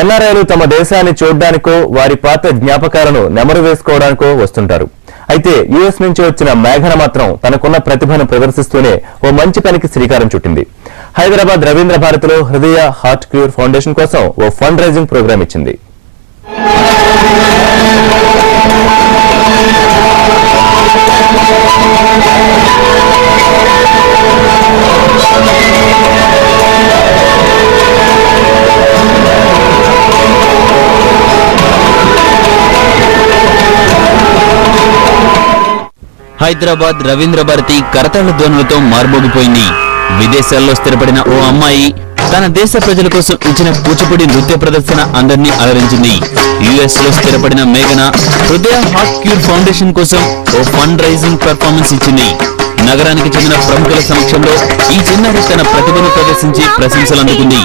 ఎన్ఆర్ఐలు తమ దేశాన్ని చూడడానికో వారి పాత జ్ఞాపకాలను నెమరు వేసుకోవడానికో వస్తుంటారు. అయితే యుఎస్ నుంచి వచ్చిన మేఘన మాత్రం తనకున్న ప్రతిభను ప్రదర్శిస్తూనే ఓ మంచి పనికి శ్రీకారం చుట్టింది. హైదరాబాద్ రవీంద్ర భారతిలో హృదయ హార్ట్ క్యూర్ ఫౌండేషన్ కోసం ఓ ఫండ్ రైజింగ్ ప్రోగ్రాం ఇచ్చింది. హైదరాబాద్ రవీంద్ర భారతి కరతాళ ధ్వనులతో మార్మోగిపోయింది. విదేశాల్లో స్థిరపడిన ఓ అమ్మాయి తన దేశ ప్రజల కోసం ఇచ్చిన కూచిపూడి నృత్య ప్రదర్శన అందరినీ అలరించింది. యుఎస్ లో స్థిరపడిన మేఘన హృదయ హార్ట్ క్యూర్ ఫౌండేషన్ కోసం ఓ ఫండ్ రైజింగ్ పెర్ఫార్మెన్స్ ఇచ్చింది. నగరానికి చెందిన ప్రముఖుల సమక్షంలో ఈ చిన్నారి తన ప్రతిభను ప్రదర్శించి ప్రశంసలు అందుకుంది.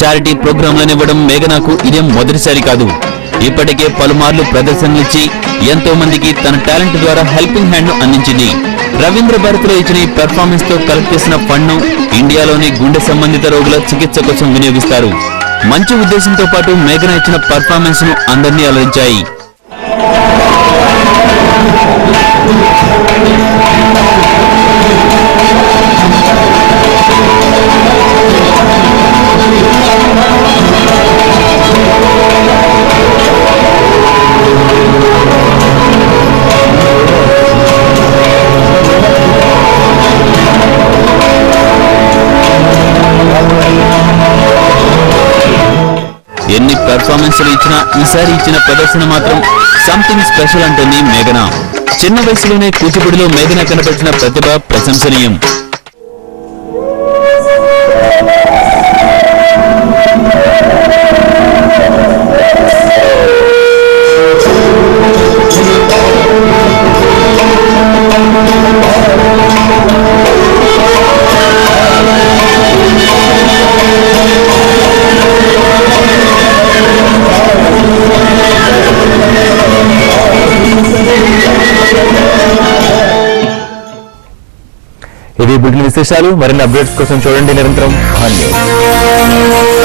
చారిటీ ప్రోగ్రాంలనివ్వడం మేఘనాకు ఇదేం మొదటిసారి కాదు. ఇప్పటికే పలుమార్లు ప్రదర్శనలిచ్చి ఎంతో మందికి తన టాలెంట్ ద్వారా హెల్పింగ్ హ్యాండ్ ను అందించింది. రవీంద్ర భారతిలో ఇచ్చిన ఈ పెర్ఫార్మెన్స్ తో కలెక్ట్ చేసిన ఫండ్ ను ఇండియాలోని గుండె సంబంధిత రోగుల చికిత్స కోసం వినియోగిస్తారు. మంచి ఉద్దేశంతో పాటు మేఘన ఇచ్చిన పెర్ఫార్మెన్స్ ను అందరినీ అలరించాయి. ఎన్ని పెర్ఫార్మెన్స్లు ఇచ్చినా ఈసారి ఇచ్చిన ప్రదర్శన మాత్రం సంథింగ్ స్పెషల్ అంటుంది మేఘన. చిన్న వయసులోనే కూచిపూడిలో మేఘన కనపరిచిన ప్రతిభ ప్రశంసనీయం. ఇది బులెటిన్ విశేషాలు. మరిన్ని అప్డేట్స్ కోసం చూడండి నిరంతరం న్యూస్.